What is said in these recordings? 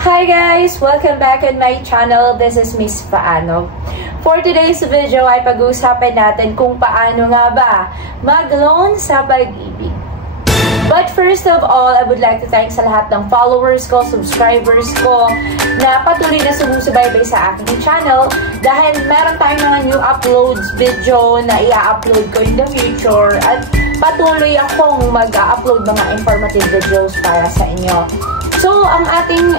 Hi guys! Welcome back on my channel. This is Miss Paano. For today's video ay pag-uusapan natin kung paano nga ba mag-loan sa pag-ibig. But first of all, I would like to thank sa lahat ng followers ko, subscribers ko na patuloy na sumusubaybay sa aking channel dahil meron tayong mga new uploads video na i-upload ko in the future at patuloy akong mag-upload mga informative videos para sa inyo. So, ang ating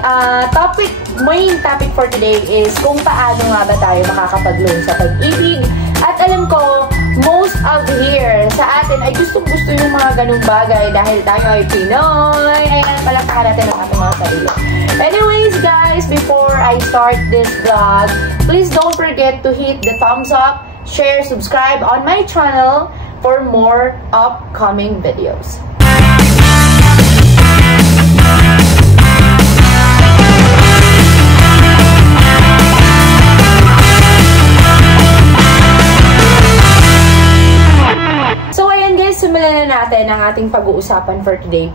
main topic for today is kung paano nga ba tayo makakapag-loan sa pag-ibig. At alam ko, most of here sa atin ay gustong-gusto yung mga ganung bagay dahil tayo ay Pinoy. Ayan, palakpakan natin ang ating mga sarili. Anyways, guys, before I start this vlog, please don't forget to hit the thumbs up, share, subscribe on my channel for more upcoming videos. Simulan na natin ang ating pag-uusapan for today.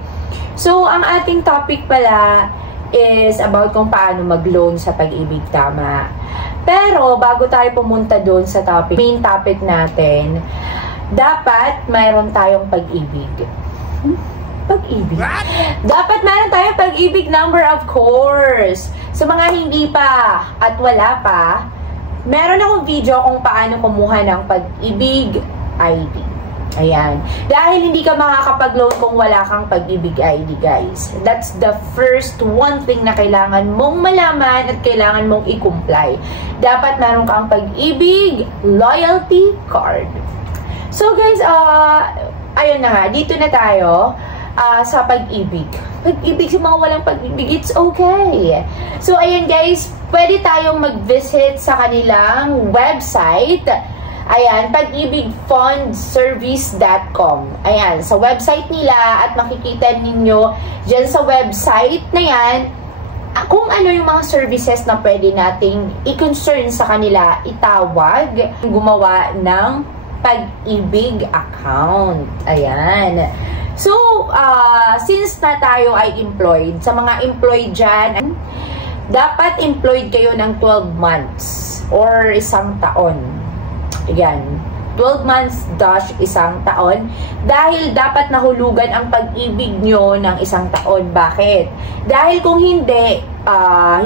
So, ang ating topic pala is about kung paano mag-loan sa pag-ibig, tama. Pero, bago tayo pumunta doon sa topic, main topic natin, dapat mayroon tayong pag-ibig. Pag-ibig. Dapat mayroon tayong pag-ibig number, of course. Sa mga hindi pa at wala pa, meron akong video kung paano kumuha ng pag-ibig ID. Ayan. Dahil hindi ka makakapag-loan kung wala kang pag-ibig ID, guys. That's the first one thing na kailangan mong malaman at kailangan mong i-comply. Dapat meron kang pag-ibig loyalty card. So, guys, ayun na nga. Dito na tayo sa pag-ibig. Pag-ibig sa mga walang pag-ibig, it's okay. So, ayan, guys. Pwede tayong mag-visit sa kanilang website. Ayan, pag-ibigfundservice.com. Ayan, sa website nila at makikita ninyo dyan sa website na yan kung ano yung mga services na pwede nating i-concern sa kanila, itawag, gumawa ng pag-ibig account. Ayan. So, since na tayo ay employed, sa mga employed dyan, dapat employed kayo ng 12 months or isang taon. Ayan, 12 months - isang taon. Dahil dapat nahulugan ang pag-ibig nyo ng isang taon. Bakit? Dahil kung hindi,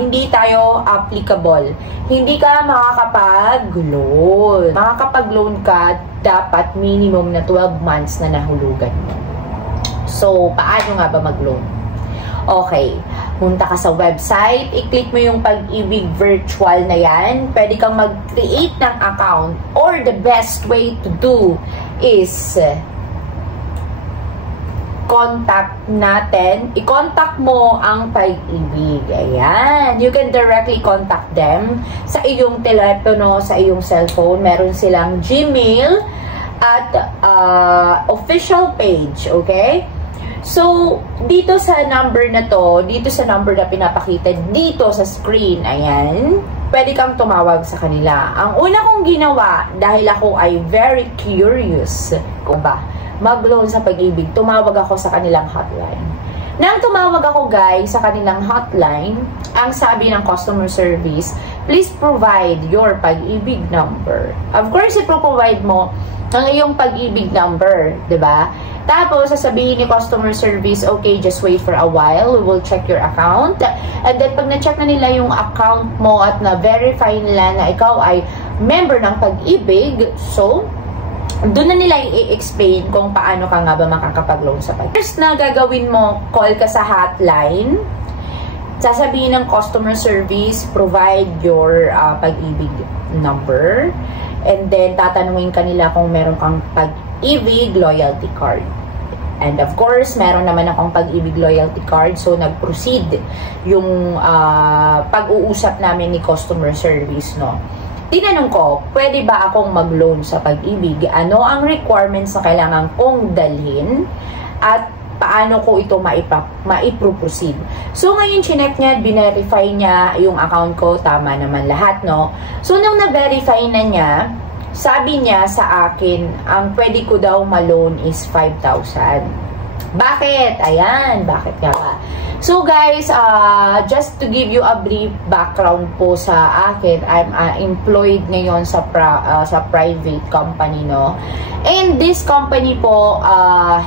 hindi tayo applicable. Hindi ka makakapag-loan. Makakapag-loan ka, dapat minimum na 12 months na nahulugan mo. So, paano nga ba mag-loan? Okay. Punta ka sa website, i-click mo yung pag-ibig virtual na yan. Pwede kang mag-create ng account or the best way to do is contact natin. I-contact mo ang pag-ibig. Ayan. You can directly contact them sa iyong telepono, sa iyong cellphone. Meron silang Gmail at official page. Okay? So, dito sa number na to, dito sa number na pinapakita dito sa screen, ayan, pwede kang tumawag sa kanila. Ang una kong ginawa, dahil ako ay very curious, kung ba, mag-loan sa pag-ibig, tumawag ako sa kanilang hotline. Nang tumawag ako, guys, sa kanilang hotline, ang sabi ng customer service, please provide your pag-ibig number. Of course, ipro-provide mo ang iyong pag-ibig number, diba? Tapos, sasabihin ni customer service, okay, just wait for a while. We will check your account. And then, pag na-check na nila yung account mo at na-verify nila na ikaw ay member ng pag-ibig, so, doon na nila i-explain kung paano ka nga ba makakapag-loan sa pag-ibig. First na gagawin mo, call ka sa hotline. Sasabihin ng customer service, provide your pag-ibig number. And then, tatanungin ka nila kung meron kang pag-ibig loyalty card. And of course, meron naman akong pag-ibig loyalty card. So, nag-proceed yung pag-uusap namin ni customer service, no? Tinanong ko, pwede ba akong mag-loan sa pag-ibig? Ano ang requirements na kailangan kong dalhin? At paano ko ito maiproproceed? So, ngayon, chinek niya, binerify niya yung account ko. Tama naman lahat, no? So, nung na-verify na niya, sabi niya sa akin, ang pwede ko daw ma-loan is 5,000. Bakit? Ayan, bakit nga ba? So guys, just to give you a brief background po sa akin, I'm employed ngayon sa private company, no? And this company po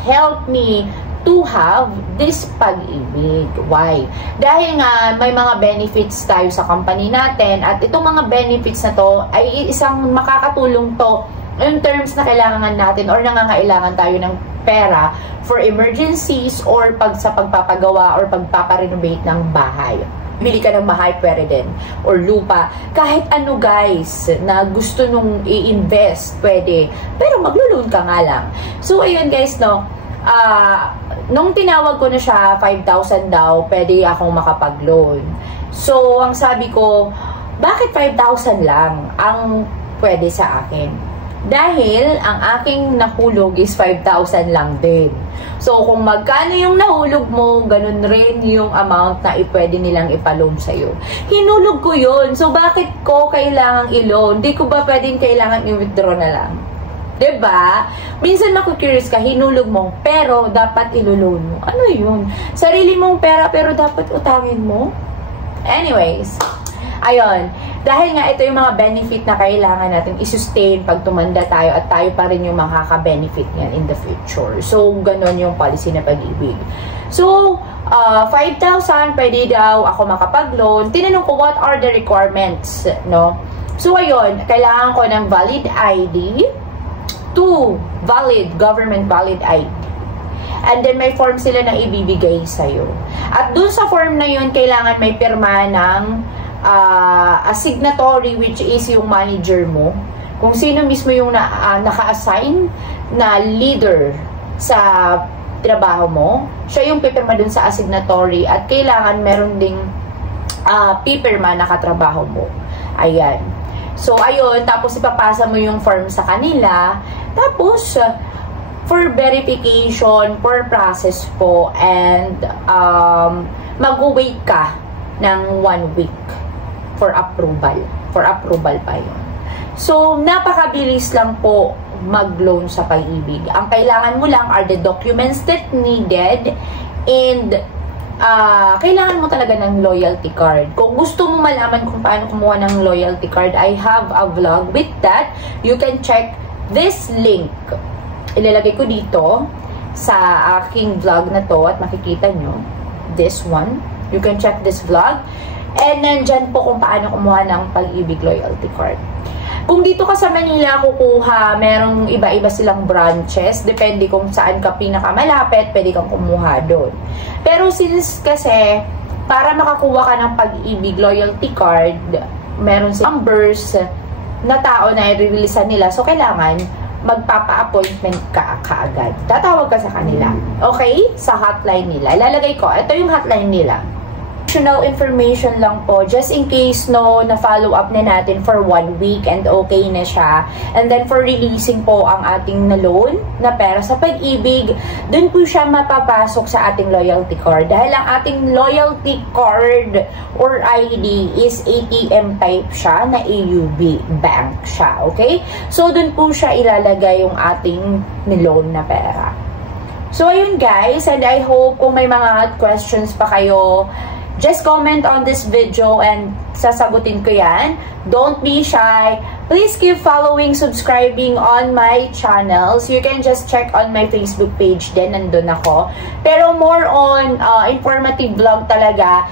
helped me to have this pag-ibig. Why? Dahil nga may mga benefits tayo sa company natin at itong mga benefits na to ay isang makakatulong to in terms na kailangan natin or nangangailangan tayo ng pera for emergencies or sa pagpapagawa or pagpaparenovate ng bahay. Bili ka ng bahay, pwede din. Or lupa. Kahit ano guys, na gusto nung i-invest, pwede. Pero maglo-loan ka nga lang. So, ayun guys, no. Nung tinawag ko na siya, 5,000 daw, pwede akong makapag-loan. So, ang sabi ko, bakit 5,000 lang ang pwede sa akin? Dahil ang aking nahulog is 5,000 lang din. So, kung magkano yung nahulog mo, ganun rin yung amount na pwede nilang ipaloan sa'yo. Hinulog ko yun. So, bakit ko kailangang i-loan? Di ko ba pwedeng kailangan i-withdraw na lang? Diba? Minsan maku-curious ka, hinulog mo, pero dapat ilo-loan mo. Ano yun? Sarili mong pera, pero dapat utangin mo? Anyways, ayun. Dahil nga ito yung mga benefit na kailangan natin i-sustain pag tumanda tayo at tayo pa rin yung makaka-benefit niyan in the future. So, ganun yung policy na pag-ibig. So, 5,000, pwede daw ako makapag-loan. Tinanong ko, what are the requirements? No? So, ayun, kailangan ko ng valid ID, 2 valid, government valid ID. And then, may form sila na ibibigay sa'yo. At dun sa form na yun, kailangan may pirma ng a signatory, which is yung manager mo. Kung sino mismo yung naka-assign na leader sa trabaho mo, siya yung pipirma dun sa signatory at kailangan meron ding pipirma na katrabaho mo. Ayan. So, ayun. Tapos, ipapasa mo yung form sa kanila. Tapos, for verification, for process po, and mag-wait ka ng 1 week for approval. For approval pa yun. So, napakabilis lang po mag-loan sa pag-ibig. Ang kailangan mo lang are the documents that needed and kailangan mo talaga ng loyalty card. Kung gusto mo malaman kung paano kumuha ng loyalty card, I have a vlog with that. You can check this link. Ilalagay ko dito sa aking vlog na to at makikita nyo this one. You can check this vlog. And nandyan po kung paano kumuha ng pag-ibig loyalty card. Kung dito ka sa Manila kukuha, merong iba-iba silang branches. Depende kung saan ka pinakamalapit, pwede kang kumuha doon. Pero since kasi, para makakuha ka ng pag-ibig loyalty card, meron silang numbers na tao na i-releasean nila. So, kailangan magpapa-appointment ka kaagad. Tatawag ka sa kanila. Okay? Sa hotline nila. Ilalagay ko. Ito yung hotline nila. Additional information lang po, just in case no, na-follow up na natin for 1 week and okay na siya. And then for releasing po ang ating na-loan na pera sa pag-ibig, dun po siya mapapasok sa ating loyalty card. Dahil ang ating loyalty card or ID is ATM type siya, na AUB bank siya. Okay? So, dun po siya ilalagay yung ating ni-loan na pera. So, ayun guys, and I hope kung may mga questions pa kayo, just comment on this video and sasagutin ko yan. Don't be shy. Please keep following, subscribing on my channels. You can just check on my Facebook page din. Nandun ako. Pero more on informative vlog talaga.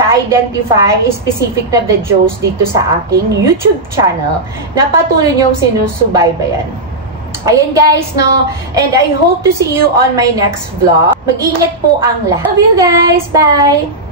Identify specific na videos dito sa aking YouTube channel na patuloy niyong sinusubaybayan. Ayan guys, no? And I hope to see you on my next vlog. Mag-ingat po ang lahat. Love you guys! Bye!